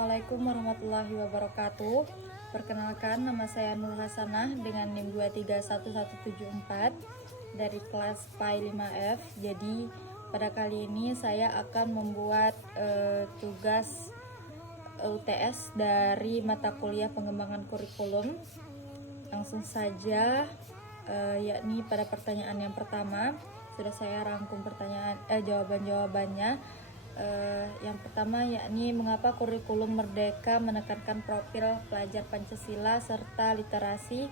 Assalamualaikum warahmatullahi wabarakatuh. Perkenalkan, nama saya Nur Hasanah dengan NIM 2311174 dari kelas PAI 5F. Jadi pada kali ini saya akan membuat tugas UTS dari mata kuliah pengembangan kurikulum. Langsung saja, yakni pada pertanyaan yang pertama sudah saya rangkum jawaban-jawabannya. Yang pertama yakni mengapa kurikulum Merdeka menekankan profil pelajar Pancasila serta literasi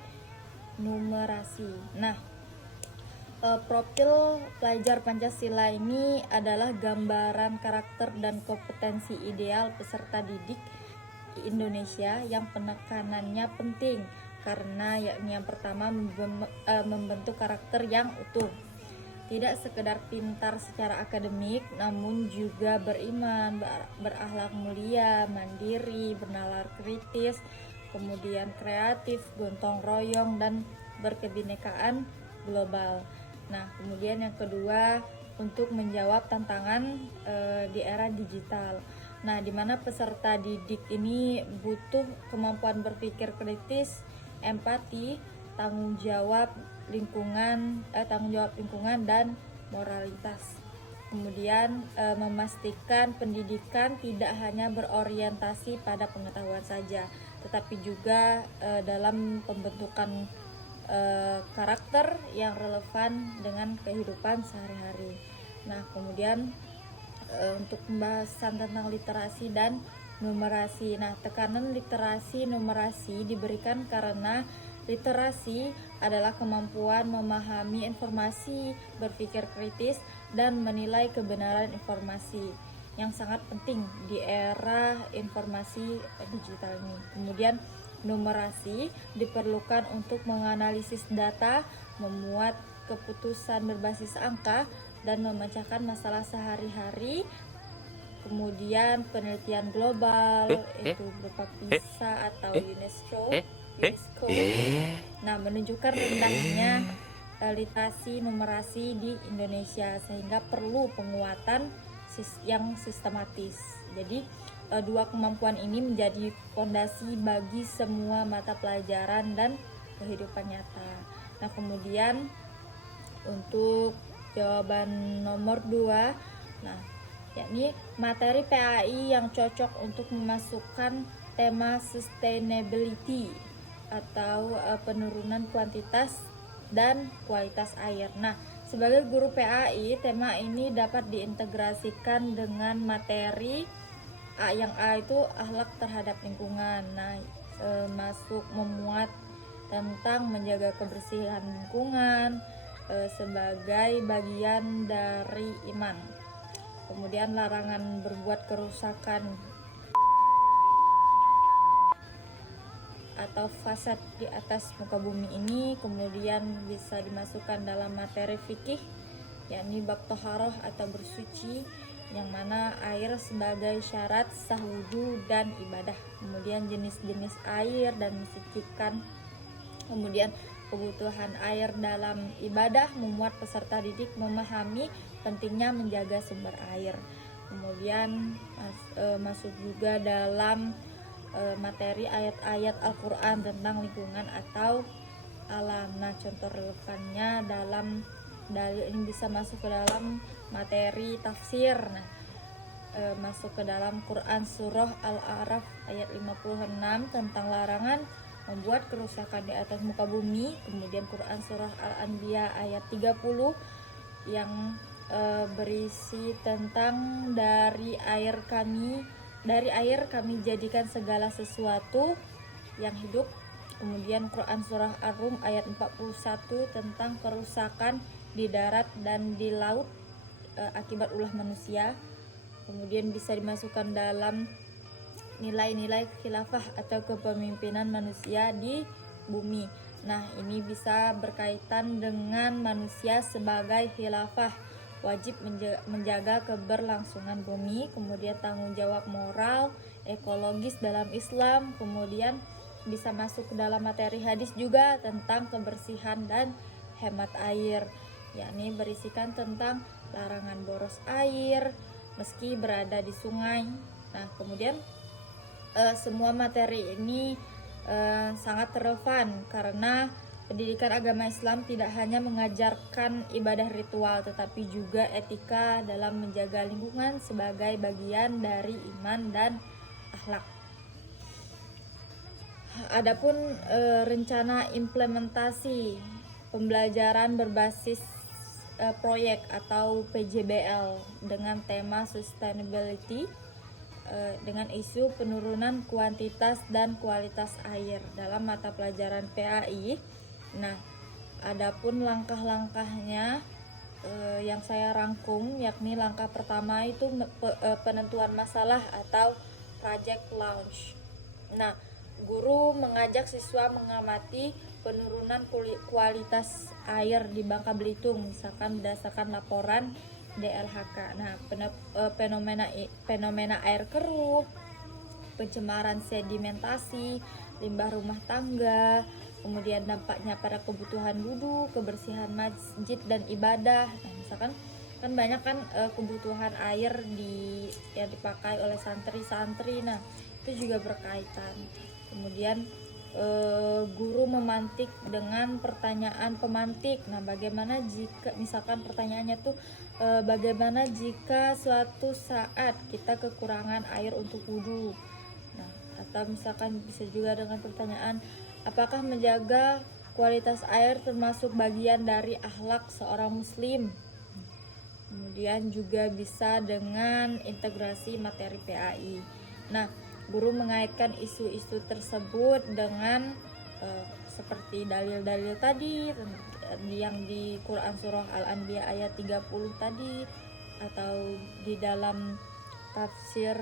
numerasi. Nah, profil pelajar Pancasila ini adalah gambaran karakter dan kompetensi ideal peserta didik Indonesia yang penekanannya penting karena yakni yang pertama membentuk karakter yang utuh. Tidak sekedar pintar secara akademik, namun juga beriman, berakhlak mulia, mandiri, bernalar kritis, kemudian kreatif, gotong royong, dan berkebinekaan global. Nah, kemudian yang kedua, untuk menjawab tantangan di era digital. Nah, di mana peserta didik ini butuh kemampuan berpikir kritis, empati, tanggung jawab lingkungan dan moralitas. Kemudian memastikan pendidikan tidak hanya berorientasi pada pengetahuan saja, tetapi juga dalam pembentukan karakter yang relevan dengan kehidupan sehari-hari. Nah, kemudian untuk pembahasan tentang literasi dan numerasi. Nah, tekanan literasi numerasi diberikan karena literasi adalah kemampuan memahami informasi, berpikir kritis, dan menilai kebenaran informasi yang sangat penting di era informasi digital ini. Kemudian numerasi diperlukan untuk menganalisis data, membuat keputusan berbasis angka, dan memecahkan masalah sehari-hari. Kemudian penelitian global itu berupa PISA atau UNESCO. Nah, menunjukkan rendahnya literasi numerasi di Indonesia sehingga perlu penguatan yang sistematis. Jadi dua kemampuan ini menjadi fondasi bagi semua mata pelajaran dan kehidupan nyata. Nah, kemudian untuk jawaban nomor 2, nah, yakni materi PAI yang cocok untuk memasukkan tema sustainability atau penurunan kuantitas dan kualitas air. Nah, sebagai guru PAI, tema ini dapat diintegrasikan dengan materi yang A itu akhlak terhadap lingkungan. Nah, masuk memuat tentang menjaga kebersihan lingkungan sebagai bagian dari iman. Kemudian larangan berbuat kerusakan atau fasad di atas muka bumi ini kemudian bisa dimasukkan dalam materi fikih, yakni bab toharoh atau bersuci, yang mana air sebagai syarat sah wudu dan ibadah. Kemudian jenis-jenis air dan mensucikan. Kemudian kebutuhan air dalam ibadah membuat peserta didik memahami pentingnya menjaga sumber air. Kemudian masuk juga dalam materi ayat-ayat Al-Quran tentang lingkungan atau alam. Nah, contoh relevannya dalam dalil ini bisa masuk ke dalam materi tafsir. Nah, masuk ke dalam Quran surah Al-A'raf ayat 56 tentang larangan membuat kerusakan di atas muka bumi. Kemudian Quran surah Al-Anbiya ayat 30 yang berisi tentang dari air kami jadikan segala sesuatu yang hidup. Kemudian Quran surah Ar-Rum ayat 41 tentang kerusakan di darat dan di laut akibat ulah manusia. Kemudian bisa dimasukkan dalam nilai-nilai khilafah atau kepemimpinan manusia di bumi. Nah, ini bisa berkaitan dengan manusia sebagai khilafah, wajib menjaga keberlangsungan bumi, kemudian tanggung jawab moral, ekologis dalam Islam, kemudian bisa masuk ke dalam materi hadis juga tentang kebersihan dan hemat air, yakni berisikan tentang larangan boros air meski berada di sungai. Nah, kemudian semua materi ini sangat relevan karena pendidikan agama Islam tidak hanya mengajarkan ibadah ritual tetapi juga etika dalam menjaga lingkungan sebagai bagian dari iman dan akhlak. Adapun rencana implementasi pembelajaran berbasis proyek atau PJBL dengan tema sustainability dengan isu penurunan kuantitas dan kualitas air dalam mata pelajaran PAI. Nah, adapun langkah-langkahnya yang saya rangkum, yakni langkah pertama itu penentuan masalah atau project launch. Nah, guru mengajak siswa mengamati penurunan kualitas air di Bangka Belitung, misalkan berdasarkan laporan DLHK. Nah, fenomena air keruh, pencemaran sedimentasi, limbah rumah tangga, kemudian dampaknya pada kebutuhan wudhu, kebersihan masjid dan ibadah. Nah, misalkan kan banyak kan kebutuhan air yang dipakai oleh santri-santri. Nah, itu juga berkaitan. Kemudian guru memantik dengan pertanyaan pemantik. Nah, bagaimana jika misalkan pertanyaannya tuh bagaimana jika suatu saat kita kekurangan air untuk wudhu. Nah, atau misalkan bisa juga dengan pertanyaan apakah menjaga kualitas air termasuk bagian dari akhlak seorang muslim. Kemudian juga bisa dengan integrasi materi PAI. Nah, guru mengaitkan isu-isu tersebut dengan seperti dalil-dalil tadi yang di Quran surah Al-Anbiya ayat 30 tadi, atau di dalam tafsir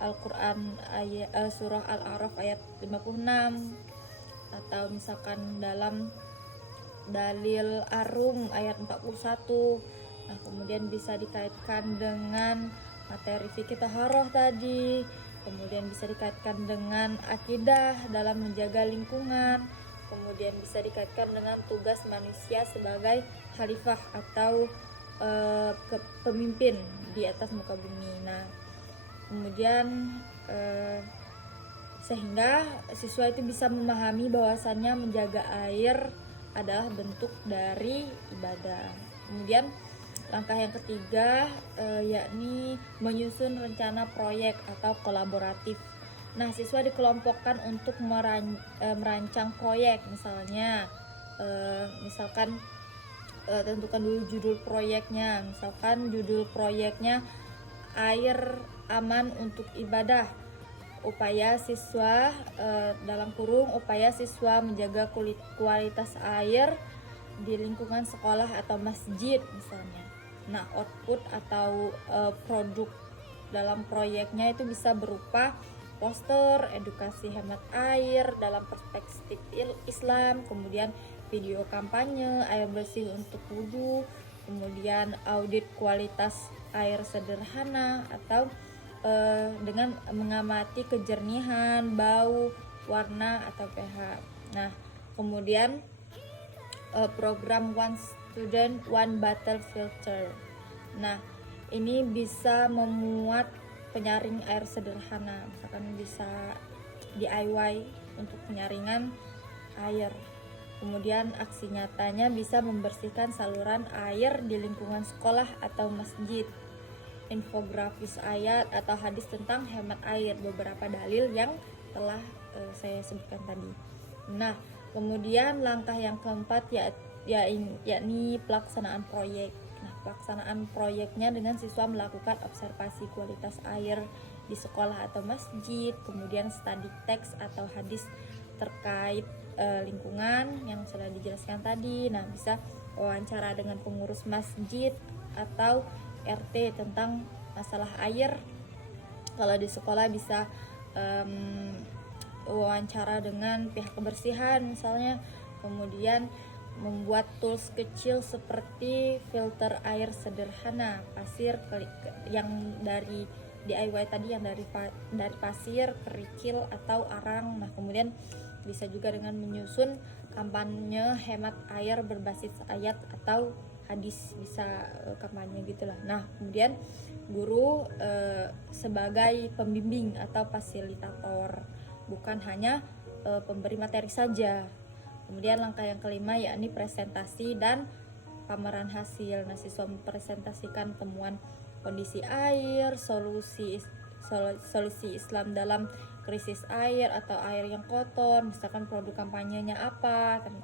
Al-Quran surah Al-A'raf ayat 56, atau misalkan dalam dalil Ar-Rum ayat 41. Nah, kemudian bisa dikaitkan dengan materi fikih taharah tadi, kemudian bisa dikaitkan dengan akidah dalam menjaga lingkungan, kemudian bisa dikaitkan dengan tugas manusia sebagai khalifah atau pemimpin di atas muka bumi. Nah, kemudian sehingga siswa itu bisa memahami bahwasannya menjaga air adalah bentuk dari ibadah. Kemudian langkah yang ketiga yakni menyusun rencana proyek atau kolaboratif. Nah, siswa dikelompokkan untuk merancang proyek, misalkan tentukan dulu judul proyeknya. Misalkan judul proyeknya air aman untuk ibadah. Upaya siswa upaya siswa menjaga kualitas air di lingkungan sekolah atau masjid misalnya. Nah, output atau produk dalam proyeknya itu bisa berupa poster, edukasi hemat air dalam perspektif Islam, kemudian video kampanye air bersih untuk wudhu, kemudian audit kualitas air sederhana atau dengan mengamati kejernihan, bau, warna atau pH. Nah, kemudian program One Student One Bottle Filter. Nah, ini bisa memuat penyaring air sederhana, misalkan bisa DIY untuk penyaringan air. Kemudian aksi nyatanya bisa membersihkan saluran air di lingkungan sekolah atau masjid. Infografis ayat atau hadis tentang hemat air, beberapa dalil yang telah saya sebutkan tadi. Nah, kemudian langkah yang keempat yakni pelaksanaan proyek. Nah, pelaksanaan proyeknya dengan siswa melakukan observasi kualitas air di sekolah atau masjid, kemudian study teks atau hadis terkait lingkungan yang sudah dijelaskan tadi. Nah, bisa wawancara dengan pengurus masjid atau RT tentang masalah air. Kalau di sekolah bisa wawancara dengan pihak kebersihan misalnya, kemudian membuat tools kecil seperti filter air sederhana, pasir yang dari DIY tadi, yang dari pasir, kerikil atau arang. Nah, kemudian bisa juga dengan menyusun kampanye hemat air berbasis ayat atau hadis, bisa kampanye gitulah. Nah, kemudian guru sebagai pembimbing atau fasilitator, bukan hanya pemberi materi saja. Kemudian langkah yang kelima yakni presentasi dan pameran hasil. Nah, siswa mempresentasikan temuan kondisi air, solusi Islam dalam krisis air atau air yang kotor, misalkan produk kampanyenya apa kan.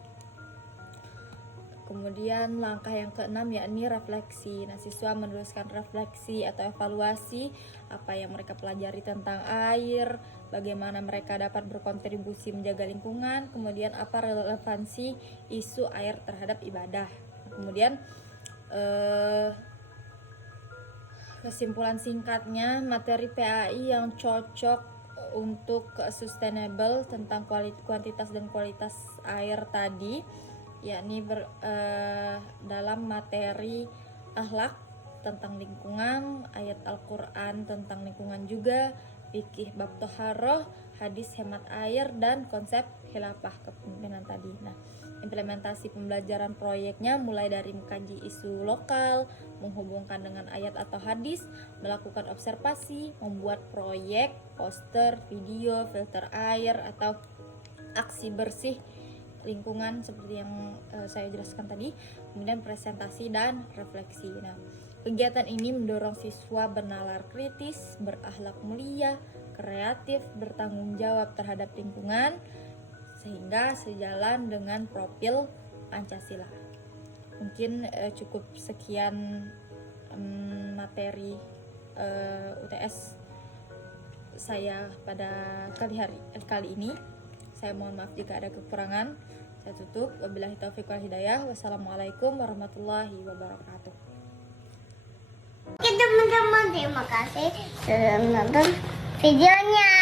Kemudian langkah yang keenam yakni refleksi. Nah, siswa menuliskan refleksi atau evaluasi apa yang mereka pelajari tentang air, bagaimana mereka dapat berkontribusi menjaga lingkungan, kemudian apa relevansi isu air terhadap ibadah. Kemudian kesimpulan singkatnya, materi PAI yang cocok untuk sustainable tentang kuantitas dan kualitas air tadi, yakni dalam materi akhlak tentang lingkungan, ayat Al-Quran tentang lingkungan juga, fikih bab toharoh, hadis hemat air, dan konsep khilafah kepemimpinan tadi. Nah, implementasi pembelajaran proyeknya mulai dari mengkaji isu lokal, menghubungkan dengan ayat atau hadis, melakukan observasi, membuat proyek, poster, video, filter air, atau aksi bersih lingkungan seperti yang saya jelaskan tadi, kemudian presentasi dan refleksi. Nah, kegiatan ini mendorong siswa bernalar kritis, berakhlak mulia, kreatif, bertanggung jawab terhadap lingkungan, sehingga sejalan dengan profil Pancasila. Mungkin cukup sekian materi UTS saya pada kali ini. Saya mohon maaf jika ada kekurangan. Saya tutup. Wabillahi taufiq wal hidayah. Wassalamualaikum warahmatullahi wabarakatuh. Oke teman-teman, terima kasih sudah menonton videonya.